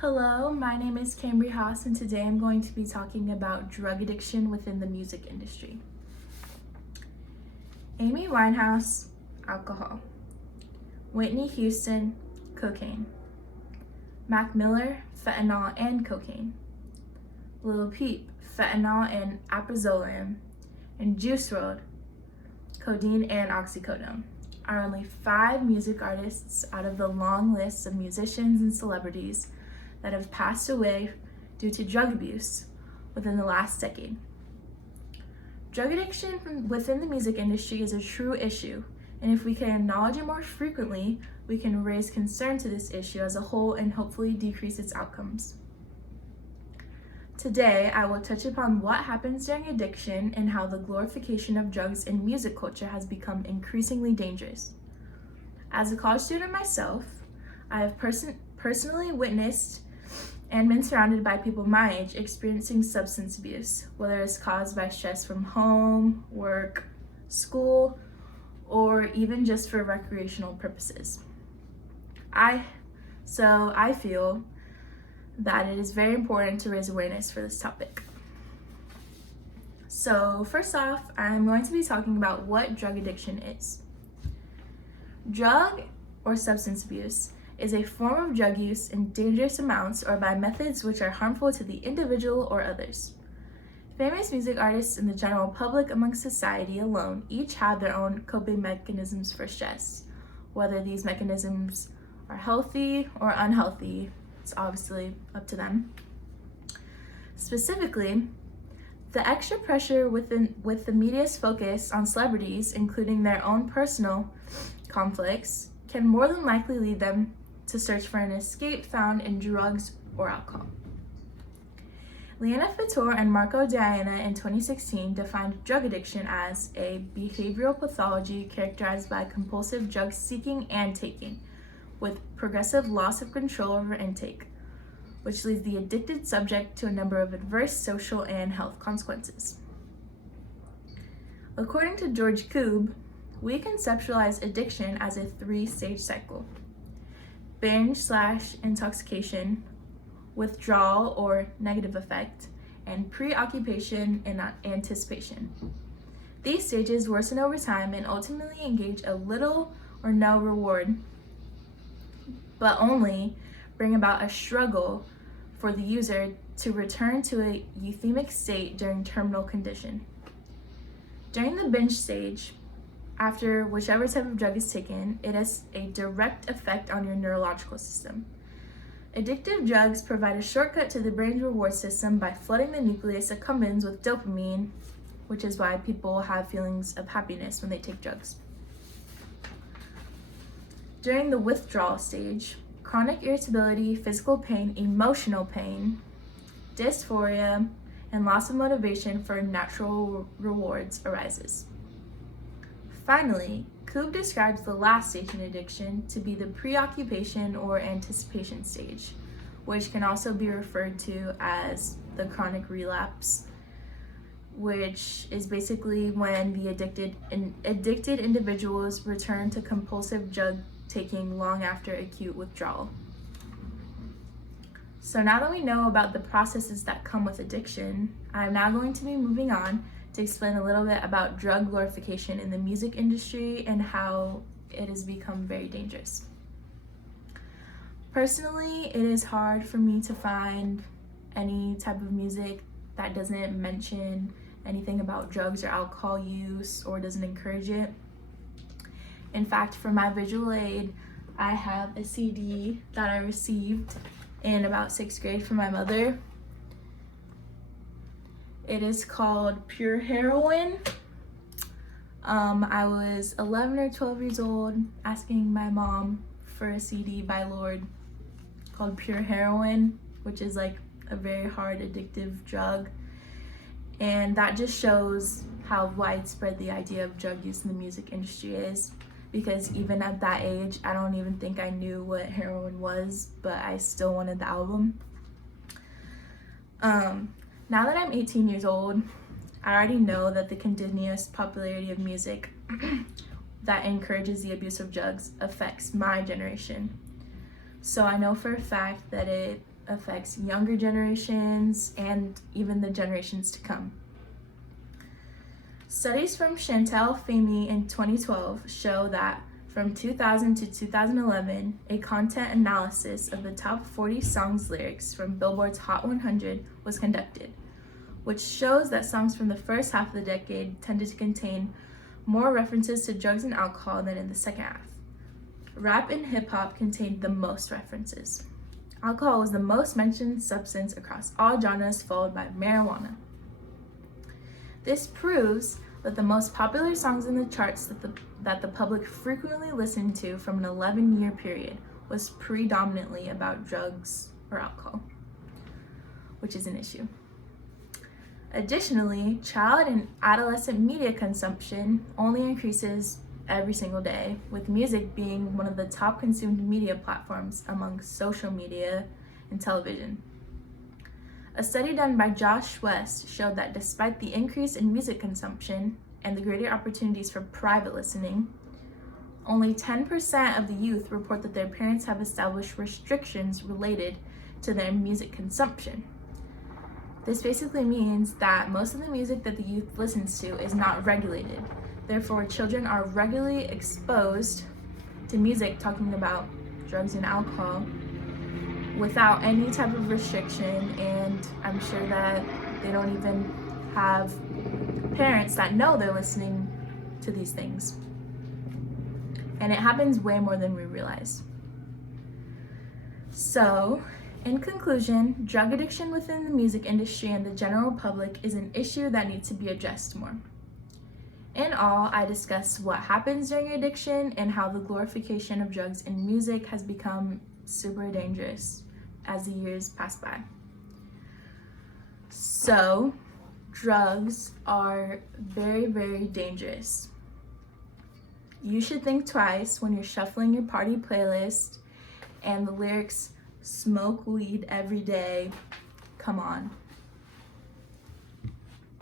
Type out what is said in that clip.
Hello, my name is Cambry Haas, and today I'm going to be talking about drug addiction within the music industry. Amy Winehouse, alcohol. Whitney Houston, cocaine. Mac Miller, fentanyl and cocaine. Lil Peep, fentanyl and aprazolam. And Juice WRLD, codeine and oxycodone, are only 5 music artists out of the long list of musicians and celebrities that have passed away due to drug abuse within the last decade. Drug addiction within the music industry is a true issue, and if we can acknowledge it more frequently, we can raise concern to this issue as a whole and hopefully decrease its outcomes. Today, I will touch upon what happens during addiction and how the glorification of drugs in music culture has become increasingly dangerous. As a college student myself, I have personally witnessed and been surrounded by people my age experiencing substance abuse, whether it's caused by stress from home, work, school, or even just for recreational purposes. I feel that it is very important to raise awareness for this topic. So first off, I'm going to be talking about what drug addiction is. Drug or substance abuse is a form of drug use in dangerous amounts or by methods which are harmful to the individual or others. Famous music artists and the general public among society alone each have their own coping mechanisms for stress. Whether these mechanisms are healthy or unhealthy, it's obviously up to them. Specifically, the extra pressure with the media's focus on celebrities, including their own personal conflicts, can more than likely lead them to search for an escape found in drugs or alcohol. Liana Fator and Marco Diana in 2016 defined drug addiction as a behavioral pathology characterized by compulsive drug seeking and taking, with progressive loss of control over intake, which leaves the addicted subject to a number of adverse social and health consequences. According to George Comm, we conceptualize addiction as a 3-stage cycle: binge/intoxication, withdrawal or negative effect, and preoccupation and anticipation. These stages worsen over time and ultimately engage a little or no reward, but only bring about a struggle for the user to return to a euthemic state during terminal condition. During the binge stage, after whichever type of drug is taken, it has a direct effect on your neurological system. Addictive drugs provide a shortcut to the brain's reward system by flooding the nucleus accumbens with dopamine, which is why people have feelings of happiness when they take drugs. During the withdrawal stage, chronic irritability, physical pain, emotional pain, dysphoria, and loss of motivation for natural rewards arises. Finally, Cobb describes the last stage in addiction to be the preoccupation or anticipation stage, which can also be referred to as the chronic relapse, which is basically when the addicted individuals return to compulsive drug taking long after acute withdrawal. So now that we know about the processes that come with addiction, I'm now going to be moving on to explain a little bit about drug glorification in the music industry and how it has become very dangerous. Personally, it is hard for me to find any type of music that doesn't mention anything about drugs or alcohol use or doesn't encourage it. In fact, for my visual aid, I have a CD that I received in about 6th grade from my mother. It is called Pure Heroin. I was 11 or 12 years old asking my mom for a CD by Lorde called Pure Heroin, which is like a very hard addictive drug. And that just shows how widespread the idea of drug use in the music industry is, because even at that age, I don't even think I knew what heroin was, but I still wanted the album. Now that I'm 18 years old, I already know that the continuous popularity of music that encourages the abuse of drugs affects my generation. So I know for a fact that it affects younger generations and even the generations to come. Studies from Chantal Fahmy in 2012 show that from 2000 to 2011, a content analysis of the top 40 songs lyrics from Billboard's Hot 100 was conducted, which shows that songs from the first half of the decade tended to contain more references to drugs and alcohol than in the second half. Rap and hip-hop contained the most references. Alcohol was the most mentioned substance across all genres, followed by marijuana. This proves that the most popular songs in the charts that the public frequently listened to from an 11-year period was predominantly about drugs or alcohol, which is an issue. Additionally, child and adolescent media consumption only increases every single day, with music being one of the top consumed media platforms among social media and television. A study done by Josh West showed that despite the increase in music consumption and the greater opportunities for private listening, only 10% of the youth report that their parents have established restrictions related to their music consumption. This basically means that most of the music that the youth listens to is not regulated. Therefore, children are regularly exposed to music talking about drugs and alcohol without any type of restriction, and I'm sure that they don't even have parents that know they're listening to these things. And it happens way more than we realize. So, in conclusion, drug addiction within the music industry and the general public is an issue that needs to be addressed more. In all, I discussed what happens during addiction and how the glorification of drugs in music has become super dangerous as the years pass by. So, drugs are very, very dangerous. You should think twice when you're shuffling your party playlist and the lyrics, "smoke weed every day." Come on.